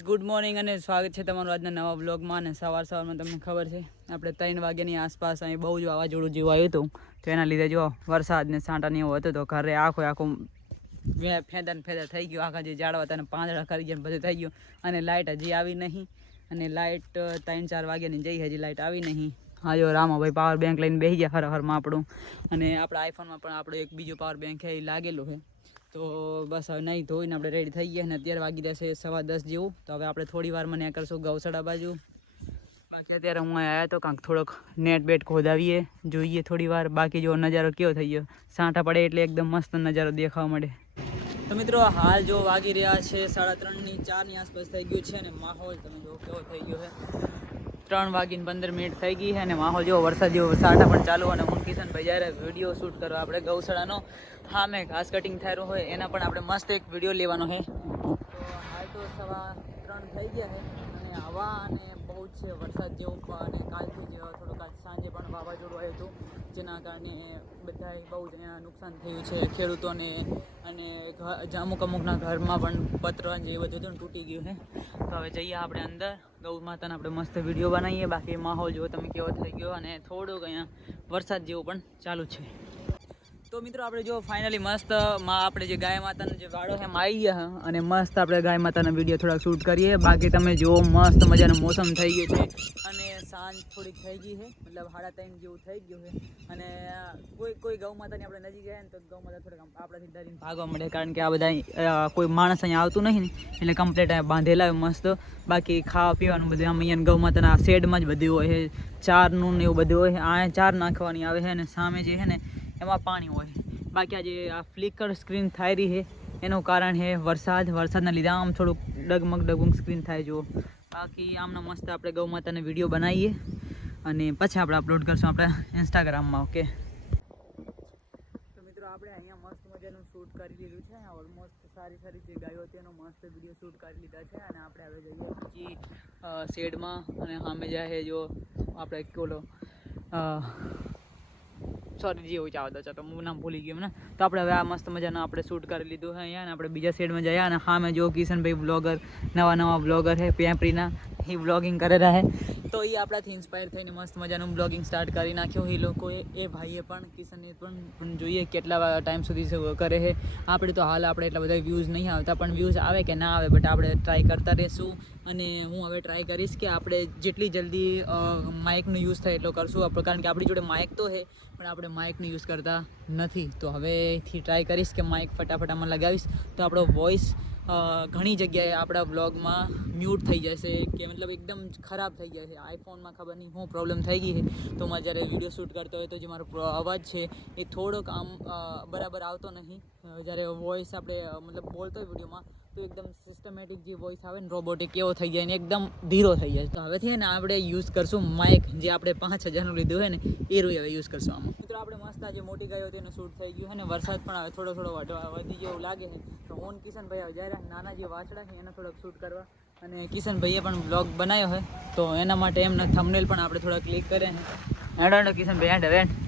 Good morning અને સ્વાગત છે તમારું આજના નવા બ્લોગમાં. અને સવારમાં તમને ખબર છે આપણે 3 વાગ્યાની આસપાસ અહીં બહુ જ વાવાઝોડું જેવું આવ્યું હતું, તો એના લીધે જો વરસાદ ને સાંટાને એવું હતું, તો ઘરે આખું ફેંદા થઈ ગયું. આખા જે ઝાડવા હતા ને પાંદડા કરી ગયા બધું થઈ ગયું. અને લાઇટ હજી આવી નહીં, અને લાઇટ 3-4 વાગ્યાની જઈ, હજી લાઇટ આવી નહીં. હા જો રામાભાઈ પાવર બેંક લઈને બેસી ગયા ખરેખરમાં આપણું, અને આપણા આઈફોનમાં પણ આપણું એક બીજું પાવર બેંક છે એ લાગેલું છે. તો બસ હવે નહીં ધોઈને આપણે રેડી થઈ ગયા, અને અત્યારે વાગી જશે 10:15 જેવું. તો હવે આપણે થોડી વારમાં ત્યાં કરશું ગૌશાળા બાજુ. બાકી અત્યારે હું આવ્યા તો કાંક થોડોક નેટ બેટ ખોદાવીએ, જોઈએ થોડી વાર. બાકી જો નજારો કેવો થઈ ગયો, સાંટા પડે એટલે એકદમ મસ્ત નજારો દેખાવા મળે. તો મિત્રો હાલ જો વાગી રહ્યા છે 3:30 4ની આસપાસ થઈ ગયું છે, અને માહોલ તમે જો કેવો થઈ ગયો છે. 3:15 થઈ ગઈ છે, અને માહોલ જેવો વરસાદ જેવો સાટા પણ ચાલુ. અને હું કિશનભાઈ જ્યારે વિડીયો શૂટ કરવા આપણે ગૌશાળાનો સામે ઘાસ કટિંગ થયેલું હોય એના પણ આપણે મસ્ત એક વિડીયો લેવાનો છે. તો હાલ તો 3:15 થઈ ગયા છે, અને હવા અને બહુ જ છે વરસાદ જેવું. અને કાલથી જ થોડુંક આજ સાંજે પણ વાવાઝોડું આવ્યું હતું, જેના કારણે બધાએ બહુ જ નુકસાન થયું છે ખેડૂતોને. અને અમુકના ઘરમાં પણ પત્ર જે બધું હતું ને તૂટી ગયું છે. તો હવે જઈએ આપણે અંદર ગૌ માતાને આપણે મસ્ત વિડીયો બનાવીએ. બાકી માહોલ જો તમે કેવો થઈ ગયો, અને થોડુંક અહીંયા વરસાદ જેવું પણ ચાલુ છે. તો મિત્રો આપણે જો ફાઇનલી મસ્ત આપણે જે ગાય માતાનો જે વાડો છે એમાં આવી ગયા, અને મસ્ત આપણે ગાય માતાના વિડીયો થોડાક શૂટ કરીએ. બાકી તમે જુઓ મસ્ત મજાનું મોસમ થઈ ગયું છે, અને સાંજ થોડીક થઈ ગઈ છે, મતલબ 3:30 જેવું થઈ ગયું છે. અને કોઈ ગૌ માતાની આપણે નજીક જાય ને તો ગૌ માતા થોડીક આપણાથી ડરીને ભાગવા મળે, કારણ કે આ બધા કોઈ માણસ અહીંયા આવતું નહીં ને, એટલે કમ્પ્લીટ અહીંયા બાંધેલા હોય મસ્ત. બાકી ખાવા પીવાનું બધું આમ અહીંયા ગૌ માતાના શેડમાં જ બધું હોય છે, ચારનું ને એવું બધું હોય છે. અહીંયા ચાર નાખવાની આવે છે, અને સામે જે છે ને એમાં પાણી હોય. બાકી આ જે આ ફ્લિકર સ્ક્રીન થાય રહી છે એનું કારણ છે વરસાદના લીધે આમ થોડુંક ડગમગ સ્ક્રીન થાય જુઓ. બાકી આમના મસ્ત આપણે ગૌ માતાને વિડીયો બનાવીએ, અને પછી આપણે અપલોડ કરશું આપણે ઇન્સ્ટાગ્રામમાં. ઓકે, તો મિત્રો આપણે અહીંયા મસ્ત મજાનું શૂટ કરી લીધું છે. ઓલમોસ્ટ સારી જે ગાયો હતી એનો મસ્ત વિડીયો શૂટ કરી લીધા છે. અને આપણે હવે જઈએ બીજી શેડમાં, અને સામે જાય જો આપણે કોલો સોરી જે હોય ચાવતો ચાલો હું નામ ભૂલી ગયો ને. તો આપણે હવે આ મસ્ત મજાનું આપણે શૂટ કરી લીધું છે અહીંયા, અને આપણે બીજા સાઈડમાં જઈએ. અને સામે જો કિશનભાઈ બ્લોગર નવા બ્લોગર છે પેમ્પરીના, એ બ્લોગિંગ કરેલા છે. તો એ આપણાથી ઇન્સ્પાયર થઈને મસ્ત મજાનું બ્લોગિંગ સ્ટાર્ટ કરી નાખ્યું એ લોકોએ. એ ભાઈએ પણ કિશને પણ જોઈએ કેટલા ટાઈમ સુધી કરે છે. આપણે તો હાલ આપણે એટલા બધા વ્યૂઝ નહીં આવતા, પણ વ્યૂઝ આવે કે ના આવે બટ આપણે ટ્રાય કરતા રહીશું. અને હું હવે ટ્રાય કરીશ કે આપણે જેટલી જલ્દી માઇકનો યુઝ થાય એટલો કરશું આપણે, કારણ કે આપણી જોડે માઇક તો છે પણ આપણે માઇકનો યુઝ કરતા નથી. તો હવેથી ટ્રાય કરીશ કે માઇક ફટાફટામાં લગાવીશ, તો આપણો વોઇસ ઘણી જગ્યાએ આપણા બ્લોગમાં મ્યુટ થઈ જશે, કે મતલબ એકદમ ખરાબ થઈ જશે. આઈફોનમાં ખબર નહીં શું પ્રોબ્લેમ થઈ ગઈ છે. તો મારે જ્યારે વિડીયો શૂટ કરતો હોય તો જે મારો અવાજ છે એ થોડોક આમ બરાબર આવતો નહીં. જ્યારે વોઇસ આપણે મતલબ બોલતો હોય વિડીયોમાં તો એકદમ સિસ્ટમેટિક જે વોઇસ આવે ને રોબોટિક એવો થઈ જાય ને એકદમ ધીરો થઈ જાય. તો હવેથી ને આપણે યુઝ કરશું માઇક, જે આપણે 5,000નું લીધું હોય ને એ રૂ હવે યુઝ કરશું આમાં. મિત્રો આપણે મસ્ત જે મોટી ગાયો હતી એનું શૂટ થઈ ગયું છે, અને વરસાદ પણ હવે થોડો વધી ગયો એવું લાગે છે. તો હું કિશનભાઈ હવે જ્યારે નાના જે વાછડા છે એને થોડોક શૂટ કરવા, અને કિશનભાઈએ પણ બ્લોગ બનાવ્યો હોય તો એના માટે એમના થંબનેલ પણ આપણે થોડા ક્લિક કરે છે. હેડો કિશનભાઈ હેડ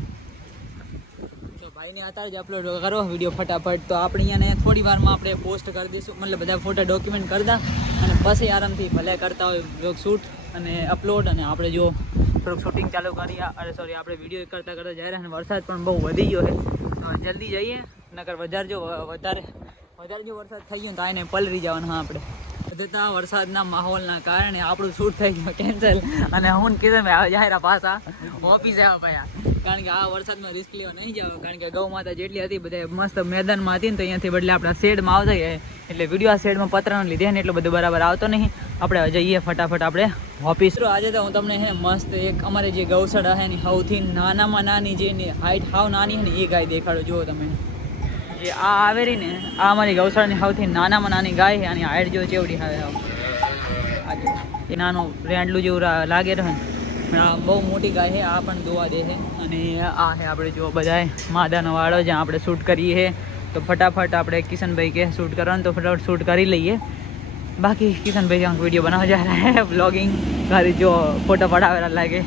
ભાઈને અત્યારે જ અપલોડ કરો વિડીયો ફટાફટ. તો આપણે અહીંયા થોડી વારમાં આપણે પોસ્ટ કરી દઈશું, મતલબ બધા ફોટા ડોક્યુમેન્ટ કરી દા, અને પછી આરામથી ભલે કરતા હોય બ્લોગ શૂટ અને અપલોડ. અને આપણે જો થોડુંક શૂટિંગ ચાલુ કરીએ, આપણે વિડીયો કરતાં જ્યારે, અને વરસાદ પણ બહુ વધી ગયો છે. તો જલ્દી જઈએ, નકર વધારે જો વરસાદ થઈ ગયો તો આને પલરી જવાનું. હા આપણે વધતા વરસાદના માહોલના કારણે આપણું શૂટ થઈ ગયું કેન્સલ. અને હું કીધું જાહેરા પાછા ઓફિસ આવ્યા પાયા, કારણ કે આ વરસાદમાં રિસ્ક લેવા નહીં જાવ, કારણ કે ગૌ માતા જેટલી હતી બધા મસ્ત મેદાનમાં હતી ને, તો અહીંયાથી બદલે આપણા શેડમાં આવતા જાય. એટલે વિડીયો આ શેડમાં પતરાનો લીધે ને એટલો બધું બરાબર આવતો નહીં. આપણે જઈએ ફટાફટ આપણે ઓફિસ. આજે તો હું તમને મસ્ત એક અમારે જે ગૌશાળા છે ને સૌથી નાનામાં નાની જે હાઈટ હાવ નાની છે ને એ ગાય દેખાડો. જુઓ તમે જે આ આવેલી ને આ અમારી ગૌશાળાની સૌથી નાનામાં નાની ગાય છે. આની હાઈટ જો ચેવડી આવે એ નાનો રેન્ડલું જેવું લાગે રહે. બહુ મોટી ગાય છે, આ પણ દોવા દે છે. અને આ છે આપણે જો બધાએ માદાનો વાળો જ્યાં આપણે શૂટ કરીએ છીએ. તો ફટાફટ આપણે કિશનભાઈ કે શૂટ કરવાનું તો ફટાફટ શૂટ કરી લઈએ. બાકી કિશનભાઈ ક્યાંક વિડીયો બનાવવા જા રહ્યા હે, બ્લોગિંગ ખાલી જો ફોટો પડાવેલા લાગે.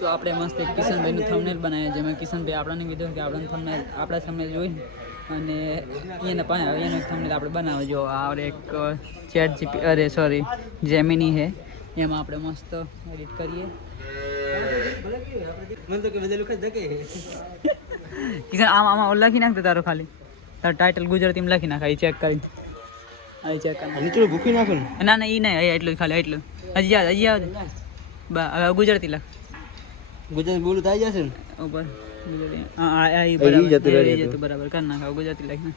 તો આપણે મસ્ત કિશનભાઈનું થંબનેલ બનાવ્યા, જેમાં કિશનભાઈ આપણને કીધું કે આપણા થંબનેલ જોઈને અને એનો થંબનેલ આપણે બનાવો જો આ એક ચેટ જીપી અરે સોરી જેમિની છે એમાં આપણે મસ્ત એડિટ કરીએ કિશન આમાં લખી નાખતો તારો ખાલી તારો ટાઇટલ ગુજરાતીમાં લખી નાખ ચેક કરીને ચેક કરી ભૂખી નાખો ને ના ના એ નહીં એટલું ખાલી એટલું હજી આવે હવે ગુજરાતી લખ ગુજરાતી બોલું તો આવી જશે ને ઉપર ગુજરાતી હા બરાબર કરી નાખ ગુજરાતી લખી